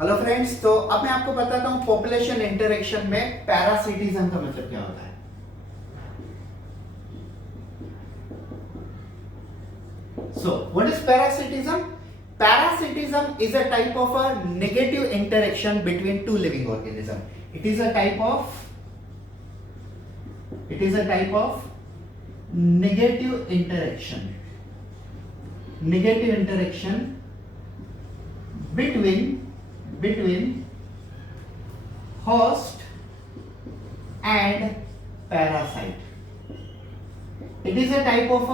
Hello friends, तो अब मैं आपको बताता हूं पॉपुलेशन इंटरेक्शन में पैरासिटिज्म का मतलब क्या होता है। So what is parasitism? Parasitism is a type of a negative interaction between two living organisms. It is a type of negative interaction. Negative interaction between host and parasite. It is a type of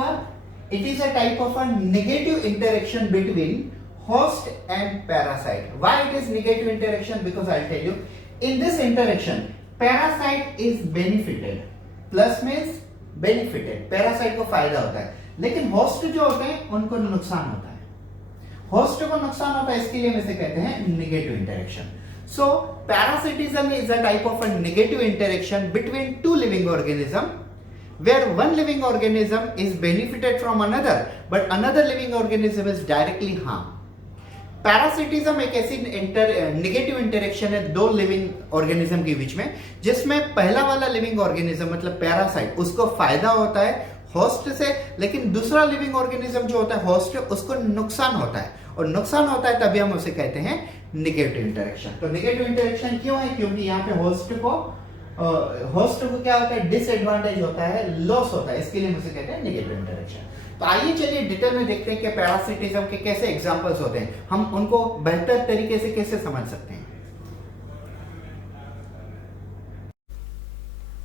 a negative interaction between host and parasite. Why it is negative interaction? Because I'll tell you. In this interaction, parasite is benefited. Plus means benefited. Parasite को फायदा होता है, लेकिन host जो होते हैं उनको नुकसान होता है. होस्ट को नुकसान होता है, इसके लिए हम इसे कहते हैं negative interaction. So parasitism is a type of a negative interaction between two living organism where one living organism is benefited from another but another living organism is directly harmed. Parasitism एक ऐसी negative interaction है दो living organism के बीच में, जिसमें पहला वाला living organism मतलब पैरासाइट उसको फायदा होता है होस्ट से, लेकिन दूसरा लिविंग ऑर्गेनिज्म जो होता है होस्ट उसको नुकसान होता है, और नुकसान होता है तभी हम उसे कहते हैं नेगेटिव इंटरेक्शन. तो नेगेटिव इंटरेक्शन क्यों है? क्योंकि यहाँ पे होस्ट को क्या होता है, डिसएडवांटेज होता है, लॉस होता है, इसके लिए हम उसे कहते हैं नेगेटिव इंटरेक्शन. तो आइए चलिए डिटेल में देखते हैं कि पैरासिटिज्म के कैसे एग्जांपल्स होते हैं, हम उनको बेहतर तरीके से कैसे समझ सकते हैं.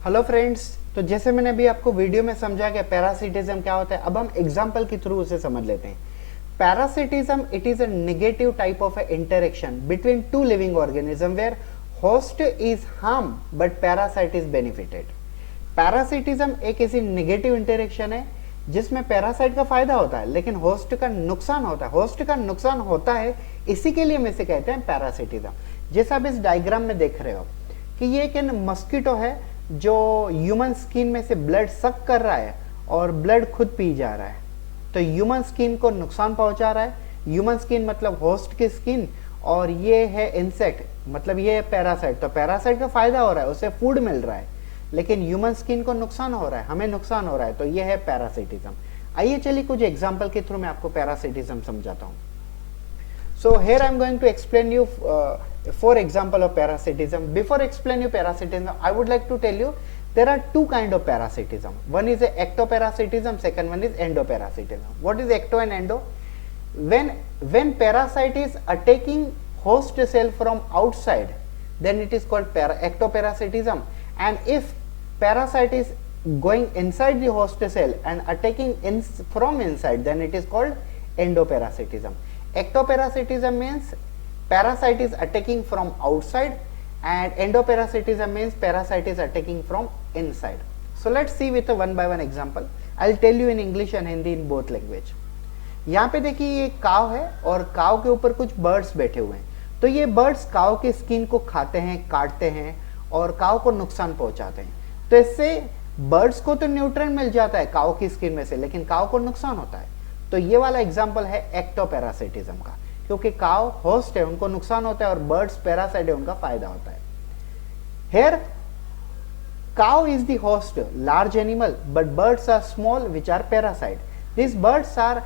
हेलो फ्रेंड्स, तो जैसे मैंने अभी आपको वीडियो में समझा कि पैरासिटिज्म क्या होता है, अब हम एग्जांपल के थ्रू उसे समझ लेते हैं. Parasitism it is a negative type of interaction between two living organism where host is harm but parasite is benefited. Parasitism एक ऐसी नेगेटिव इंटरेक्शन है जिसमें पैरासाइट का फायदा होता है लेकिन होस्ट का नुकसान होता है. होस्ट का नुकसान होता है, इसी के लिए हम इसे कहते हैं पैरासिटिज्म. जैसा आप इस डायग्राम में देख रहे हो कि ये एक मस्कीटो है जो ह्यूमन स्किन में से ब्लड सक कर रहा है और ब्लड खुद पी जा रहा है. तो ह्यूमन स्किन को नुकसान पहुंचा रहा है. ह्यूमन स्किन मतलब होस्ट की स्किन, और ये है इंसेक्ट मतलब ये है पैरासाइट. तो पैरासाइट का फायदा हो रहा है, उसे फूड मिल रहा है, लेकिन ह्यूमन स्किन को नुकसान हो रहा है, हमें नुकसान हो रहा है. तो ये है पैरासिटिज्म. आइए चलिए कुछ एग्जांपल के थ्रू मैं आपको पैरासिटिज्म समझाता हूं. So here I am going to explain you for example of parasitism. Before explain you parasitism, I would like to tell you there are two kind of parasitism. One is a ectoparasitism, second one is endoparasitism. What is ecto and endo? When parasite is attacking host cell from outside, then it is called ectoparasitism. And if parasite is going inside the host cell and attacking from inside, then it is called endoparasitism. Ectoparasitism means parasite is attacking from outside, and endoparasitism means parasite is attacking from inside. So let's see with a one by one example. I'll tell you in English and Hindi in both language. यहाँ पे देखिए ये काव है और काव के ऊपर कुछ बर्ड्स बैठे हुए हैं. तो ये बर्ड्स काव की स्किन को खाते हैं, काटते हैं और काव को नुकसान पहुंचाते हैं. तो इससे बर्ड्स को तो न्यूट्रिएंट मिल जाता है काव की स्किन में से, लेकिन काव को नुकसान होता है. तो ये वाला एग्जाम्पल है एक्टोपैरासिटिज्म का, क्योंकि काव होस्ट है उनको नुकसान होता है और बर्ड्स पैरासाइट है उनका फायदा होता है. Here cow is the host, large animal, but birds are small which are parasite. These birds are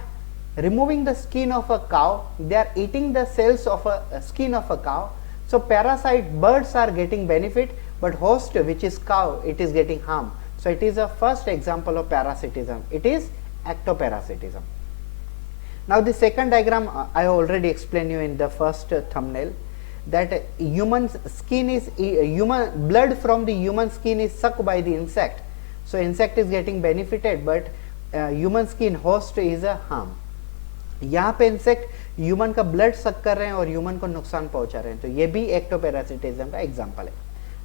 removing the skin of a cow, they are eating the cells of a skin of a cow. So parasite birds are getting benefit, but host which is cow, it is getting harm. So it is a first example of parasitism. It is ectoparasitism. Now the second diagram I already explained you in the first thumbnail, that human skin is human blood from the human skin is sucked by the insect. So insect is getting benefited, but human skin host is a harm. यहाँ पे insect human का blood सक कर रहे हैं और human को नुकसान पहुंचा रहे हैं. तो ये भी एक्टोपैरासिटिज्म का एग्जांपल है.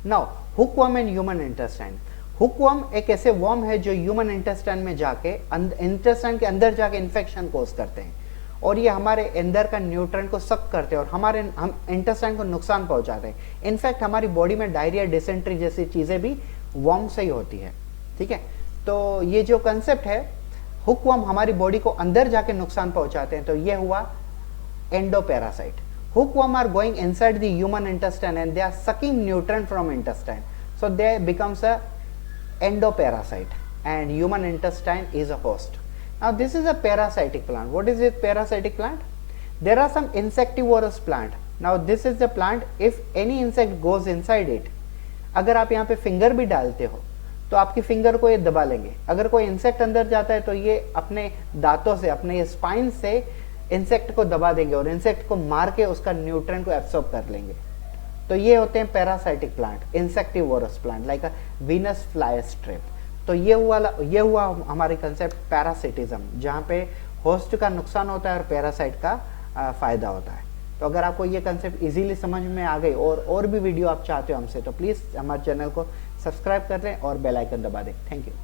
Now hookworm and human intestine. Hookworm एक ऐसे वर्म है जो ह्यूमन इंटेस्टाइन में जाके इंटेस्टाइन के अंदर जाके इन्फेक्शन कोज करते हैं और ये हमारे अंदर का न्यूट्रिएंट को सक करते हैं और हम इंटेस्टाइन को नुकसान पहुंचाते हैं. इनफैक्ट हमारी बॉडी में डायरिया, डिसेंट्री जैसी चीजें भी वर्म से ही होती है. ठीक है, तो ये जो कंसेप्ट है हुकवर्म हमारी बॉडी को अंदर जाके नुकसान पहुंचाते हैं. तो ये हुआ endoparasite. Hookworm are going inside the human intestine and they are sucking nutrient from intestine. So they becomes a endoparasite and human intestine is a host. Now this is a parasitic plant. What is this parasitic plant? There are some insectivorous plant. Now this is the plant, if any insect goes inside it, अगर आप यहाँ पे finger भी डालते हो तो आपकी finger को ये दबा लेंगे. अगर कोई इंसेक्ट अंदर जाता है तो ये अपने दांतों से, अपने स्पाइन से इंसेक्ट को दबा देंगे और इंसेक्ट को मार के उसका न्यूट्रिएंट को एब्सॉर्ब कर लेंगे. तो ये होते हैं parasitic plant, insectivorous plant like अ वीनस फ्लाई स्ट्रिप. तो ये हुआ हमारी कंसेप्ट पैरासिटिज्म, जहाँ पे होस्ट का नुकसान होता है और पैरासाइट का फायदा होता है. तो अगर आपको ये कंसेप्ट इजीली समझ में आ गई और भी वीडियो आप चाहते हो हमसे, तो प्लीज़ हमारे चैनल को सब्सक्राइब कर लें और बेल आइकन दबा दें. Thank you.